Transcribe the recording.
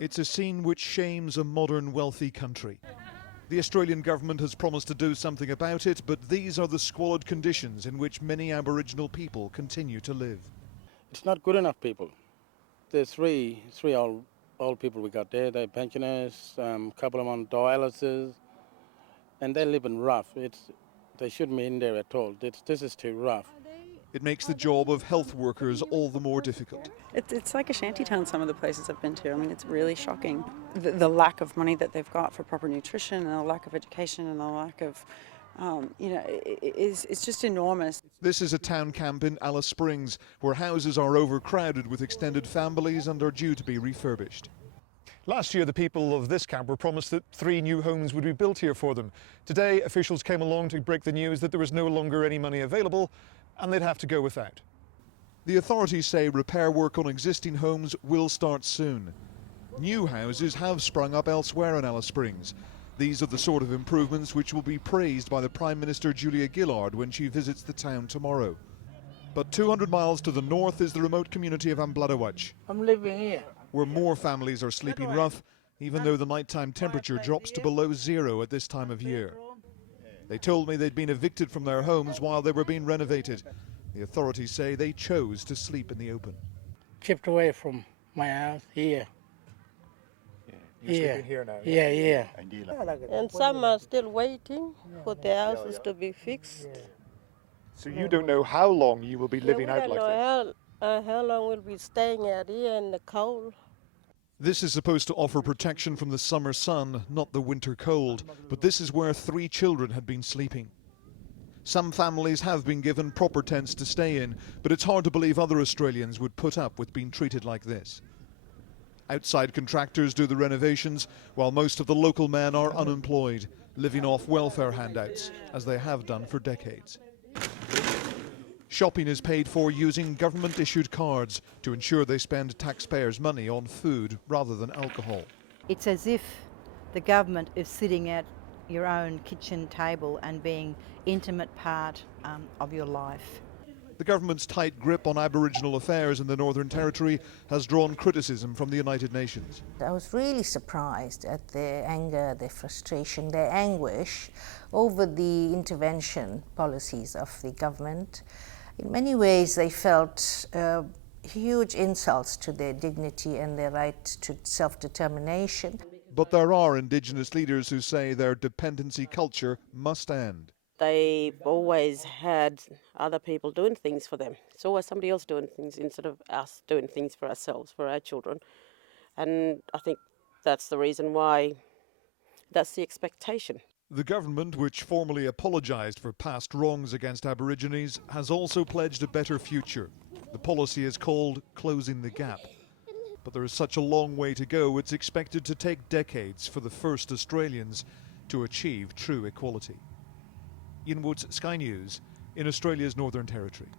It's a scene which shames a modern, wealthy country. The Australian government has promised to do something about it, but these are the squalid conditions in which many Aboriginal people continue to live. It's not good enough, people. There's three old people we got there. They're pensioners, a couple of them on dialysis, and they live in rough. They shouldn't be in there at all. This is too rough. It makes the job of health workers all the more difficult. It's like a shantytown, some of the places I've been to. I mean, it's really shocking. The lack of money that they've got for proper nutrition and the lack of education and the lack of, it's just enormous. This is a town camp in Alice Springs, where houses are overcrowded with extended families and are due to be refurbished. Last year, the people of this camp were promised that 3 new homes would be built here for them. Today, officials came along to break the news that there was no longer any money available and they'd have to go without. The authorities say repair work on existing homes will start soon. New houses have sprung up elsewhere in Alice Springs. These are the sort of improvements which will be praised by the Prime Minister Julia Gillard when she visits the town tomorrow. But 200 miles to the north is the remote community of Ambladawatch. I'm living here. Where more families are sleeping rough, even though the nighttime temperature drops to below 0 at this time of year. They told me they'd been evicted from their homes while they were being renovated. The authorities say they chose to sleep in the open. Chipped away from my house here. You're sleeping here now? Yeah. And some are still waiting for their houses to be fixed. So you don't know how long you will be living out like this? We don't know how long we'll be staying out here in the cold. This is supposed to offer protection from the summer sun, not the winter cold, but this is where 3 children had been sleeping. Some families have been given proper tents to stay in, but it's hard to believe other Australians would put up with being treated like this. Outside contractors do the renovations, while most of the local men are unemployed, living off welfare handouts, as they have done for decades. Shopping is paid for using government-issued cards to ensure they spend taxpayers' money on food rather than alcohol. It's as if the government is sitting at your own kitchen table and being intimate part of your life. The government's tight grip on Aboriginal affairs in the Northern Territory has drawn criticism from the United Nations. I was really surprised at their anger, their frustration, their anguish over the intervention policies of the government. In many ways, they felt huge insults to their dignity and their right to self-determination. But there are Indigenous leaders who say their dependency culture must end. They've always had other people doing things for them. It's always somebody else doing things instead of us doing things for ourselves, for our children. And I think that's the reason why that's the expectation. The government, which formally apologised for past wrongs against Aborigines, has also pledged a better future. The policy is called Closing the Gap. But there is such a long way to go, it's expected to take decades for the first Australians to achieve true equality. Ian Woods, Sky News, in Australia's Northern Territory.